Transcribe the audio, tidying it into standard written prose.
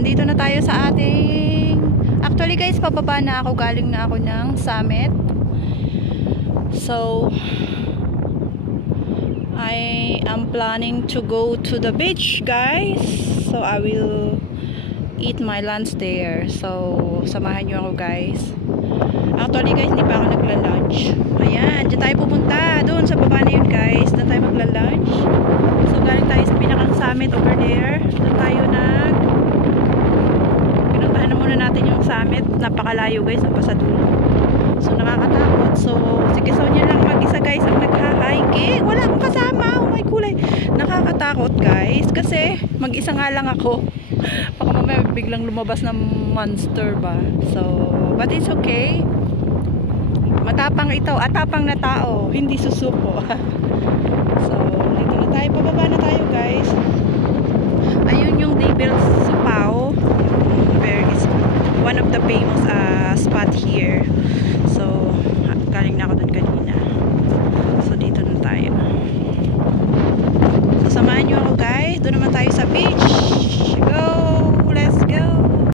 nandito na tayo sa ating... Actually guys, pababa na ako. Galing na ako ng summit. So, I am planning to go to the beach, guys. So, I will eat my lunch there. So, samahan nyo ako, guys. Actually, guys, hindi pa ako nagla-lunch. Ayan, dyan tayo pupunta. Doon, sa baba na yun, guys. Doon tayo magla-lunch. So, galing tayo sa pinakang summit over there. Doon tayo pinuntahan na muna natin yung summit. Napakalayo, guys. Ang basa dulo. So, nakakatakot. So, si Kisonya lang mag-isa, guys, ang nagha-hiking. Wala akong kasama. Oh my kulay. Nakakatakot, guys. Kasi, mag-isa nga lang ako. Baka mamaya biglang lumabas ng monster ba. So, but it's okay. Matapang ito. Atapang na tao. Hindi susuko. So, dito na tayo. Pababa na tayo, guys. Ayun yung Devil Supao. Where is one of the